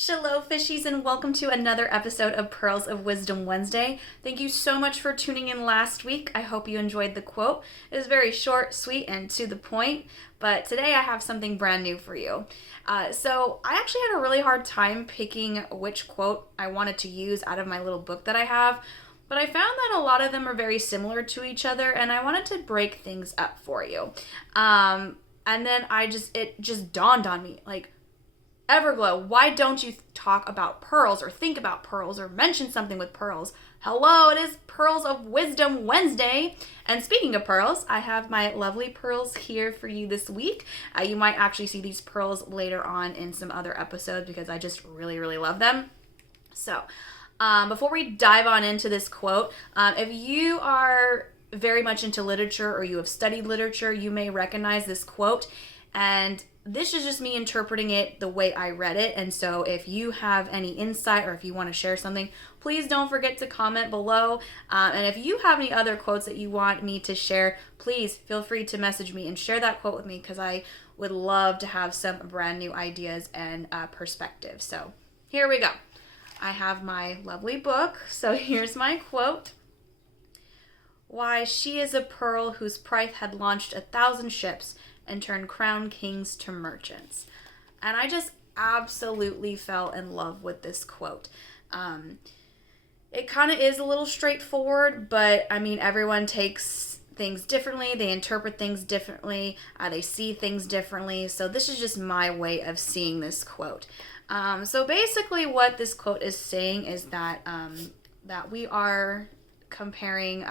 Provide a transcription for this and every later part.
Shalom, fishies, and welcome to another episode of Pearls of Wisdom Wednesday. Thank you so much for tuning in last week. I hope you enjoyed the quote. It was very short, sweet, and to the point, but today I have something brand new for you. So I actually had a really hard time picking which quote I wanted to use out of my little book that I have, but I found that a lot of them are very similar to each other, and I wanted to break things up for you. And then it just dawned on me, like, Everglow, why don't you talk about pearls or think about pearls or mention something with pearls? Hello, it is Pearls of Wisdom Wednesday. And speaking of pearls, I have my lovely pearls here for you this week. You might actually see these pearls later on in some other episodes because I just really, really love them. So, before we dive on into this quote, if you are very much into literature or you have studied literature, you may recognize this quote. And this is just me interpreting it the way I read it. And so if you have any insight or if you want to share something, please don't forget to comment below. And if you have any other quotes that you want me to share, please feel free to message me and share that quote with me because I would love to have some brand new ideas and perspectives. So here we go. I have my lovely book. So here's my quote. Why, she is a pearl whose price had launched 1,000 ships and turned crowned kings to merchants. And I just absolutely fell in love with this quote. It kind of is a little straightforward, but I mean, everyone takes things differently. They interpret things differently. They see things differently. So this is just my way of seeing this quote. So basically what this quote is saying is that, that we are comparing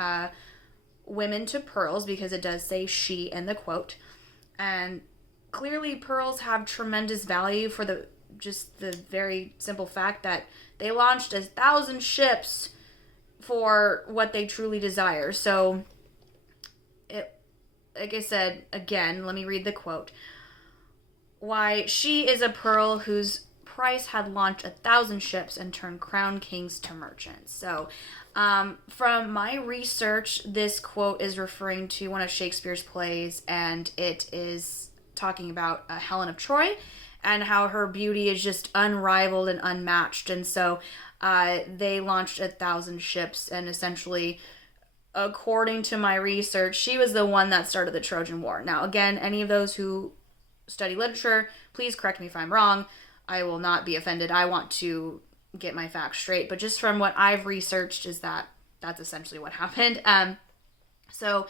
women to pearls because it does say she in the quote. And clearly pearls have tremendous value for the very simple fact that they launched 1,000 ships for what they truly desire. So, like I said, again, let me read the quote. Why, she is a pearl whose price had launched 1,000 ships and turned crowned kings to merchants. So, from my research, this quote is referring to one of Shakespeare's plays, and it is talking about Helen of Troy and how her beauty is just unrivaled and unmatched. And so they launched 1,000 ships, and essentially, according to my research, she was the one that started the Trojan War. Now, again, any of those who study literature, please correct me if I'm wrong. I will not be offended. I want to get my facts straight, but just from what I've researched is that's essentially what happened. So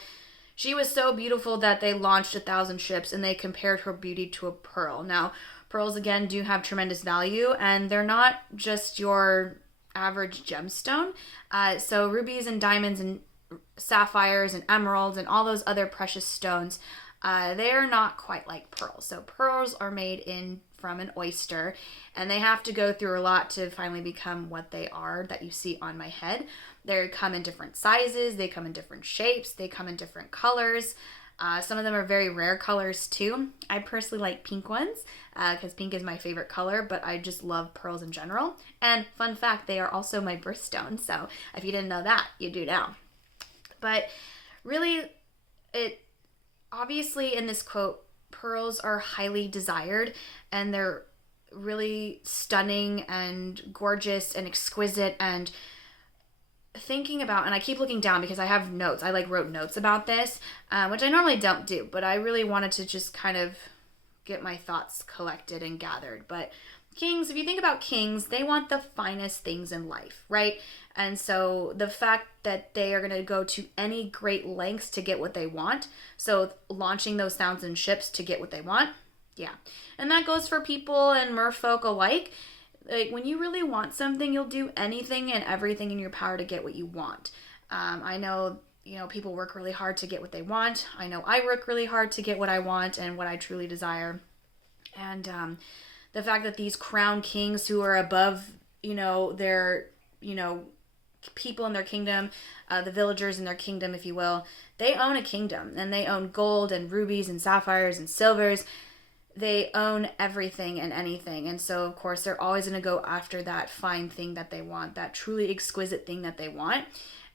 she was so beautiful that they launched 1,000 ships and they compared her beauty to a pearl. Now, pearls again do have tremendous value, and they're not just your average gemstone. So rubies and diamonds and sapphires and emeralds and all those other precious stones, they are not quite like pearls. So pearls are made from an oyster, and they have to go through a lot to finally become what they are that you see on my head. They come in different sizes, they come in different shapes, they come in different colors. Some of them are very rare colors too. I personally like pink ones because pink is my favorite color, but I just love pearls in general. And fun fact, they are also my birthstone, so if you didn't know that, you do now. But really, obviously in this quote, pearls are highly desired, and they're really stunning and gorgeous and exquisite. And thinking about, and I keep looking down because I have notes. I wrote notes about this, which I normally don't do, but I really wanted to just kind of get my thoughts collected and gathered. But kings, if you think about kings, they want the finest things in life, right? And so the fact that they are going to go to any great lengths to get what they want, so launching those 1,000 ships to get what they want, yeah. And that goes for people and merfolk alike. Like, when you really want something, you'll do anything and everything in your power to get what you want. I know, people work really hard to get what they want. I know I work really hard to get what I want and what I truly desire. And the fact that these crowned kings who are above, their, people in their kingdom, the villagers in their kingdom, if you will, they own a kingdom, and they own gold and rubies and sapphires and silvers. They own everything and anything. And so, of course, they're always going to go after that fine thing that they want, that truly exquisite thing that they want.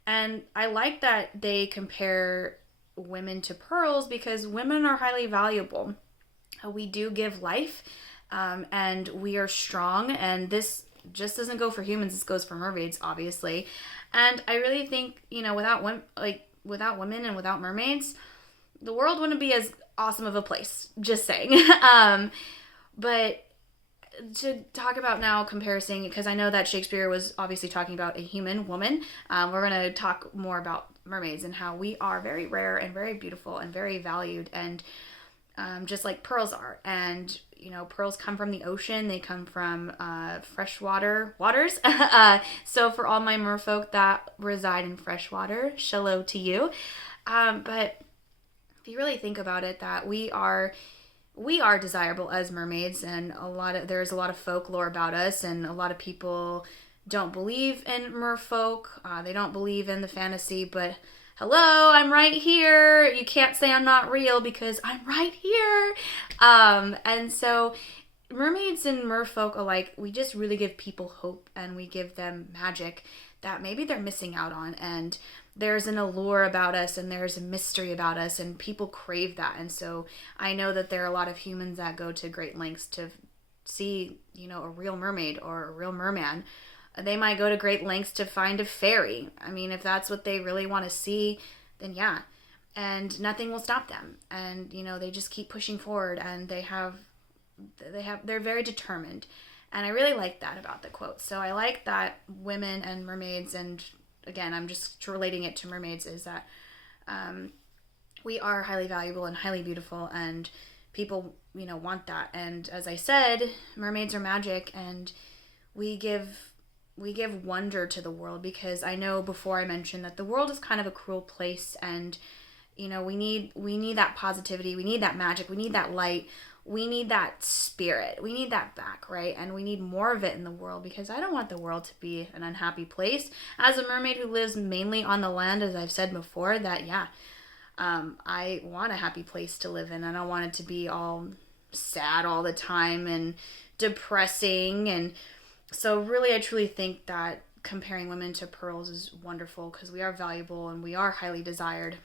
And I like that they compare women to pearls because women are highly valuable. We do give life. and we are strong, and this just doesn't go for humans, this goes for mermaids, obviously. And I really think, without women and without mermaids, the world wouldn't be as awesome of a place, just saying. But to talk about now comparison, because I know that Shakespeare was obviously talking about a human woman, we're going to talk more about mermaids and how we are very rare and very beautiful and very valued, and just like pearls are. And pearls come from the ocean, they come from freshwater waters. So for all my merfolk that reside in freshwater, shalom to you. But if you really think about it, that we are desirable as mermaids, and there's a lot of folklore about us, and a lot of people don't believe in merfolk. They don't believe in the fantasy, but hello, I'm right here. You can't say I'm not real because I'm right here. And so mermaids and merfolk alike, we just really give people hope, and we give them magic that maybe they're missing out on. And there's an allure about us, and there's a mystery about us, and people crave that. And so I know that there are a lot of humans that go to great lengths to see, a real mermaid or a real merman. They might go to great lengths to find a fairy. I mean, if that's what they really want to see, then yeah. And nothing will stop them. And, they just keep pushing forward, and they're very determined. And I really like that about the quote. So I like that women and mermaids, and again, I'm just relating it to mermaids, is that we are highly valuable and highly beautiful, and people, want that. And as I said, mermaids are magic, and we give wonder to the world, because I know before I mentioned that the world is kind of a cruel place, and we need that positivity, we need that magic, we need that light, we need that spirit, we need that back, right? And we need more of it in the world, because I don't want the world to be an unhappy place. As a mermaid who lives mainly on the land, as I've said before, that I want a happy place to live in. I don't want it to be all sad all the time and depressing. And so really, I truly think that comparing women to pearls is wonderful, because we are valuable and we are highly desired.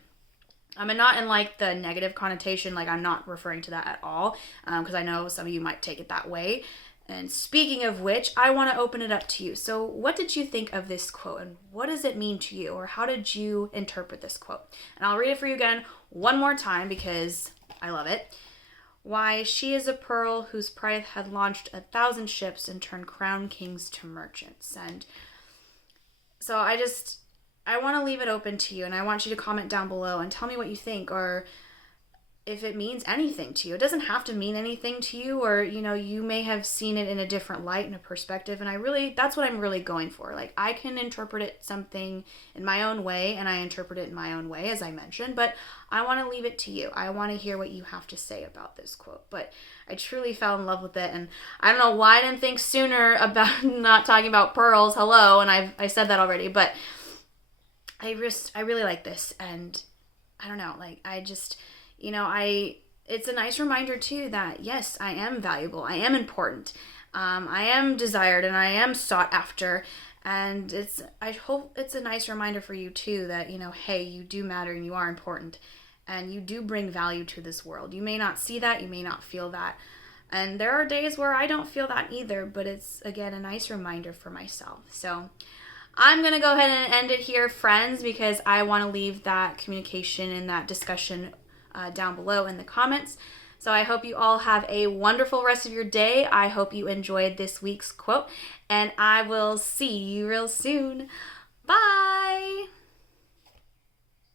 And not in like the negative connotation, like I'm not referring to that at all, because I know some of you might take it that way. And speaking of which, I want to open it up to you. So what did you think of this quote, and what does it mean to you, or how did you interpret this quote? And I'll read it for you again one more time because I love it. Why, she is a pearl whose price had launched 1,000 ships and turned crown kings to merchants. And so I want to leave it open to you, and I want you to comment down below and tell me what you think, or if it means anything to you. It doesn't have to mean anything to you, or, you may have seen it in a different light and a perspective, and that's what I'm really going for. Like, I can interpret it something in my own way, and I interpret it in my own way, as I mentioned, but I want to leave it to you. I want to hear what you have to say about this quote, but I truly fell in love with it, and I don't know why I didn't think sooner about not talking about pearls. Hello, and I said that already, but I really like this, and I don't know, like, it's a nice reminder too that yes, I am valuable, I am important, I am desired, and I am sought after, and I hope it's a nice reminder for you too that, hey, you do matter, and you are important, and you do bring value to this world. You may not see that, you may not feel that, and there are days where I don't feel that either, but it's, again, a nice reminder for myself. So I'm going to go ahead and end it here, friends, because I want to leave that communication and that discussion down below in the comments. So I hope you all have a wonderful rest of your day. I hope you enjoyed this week's quote, and I will see you real soon. Bye!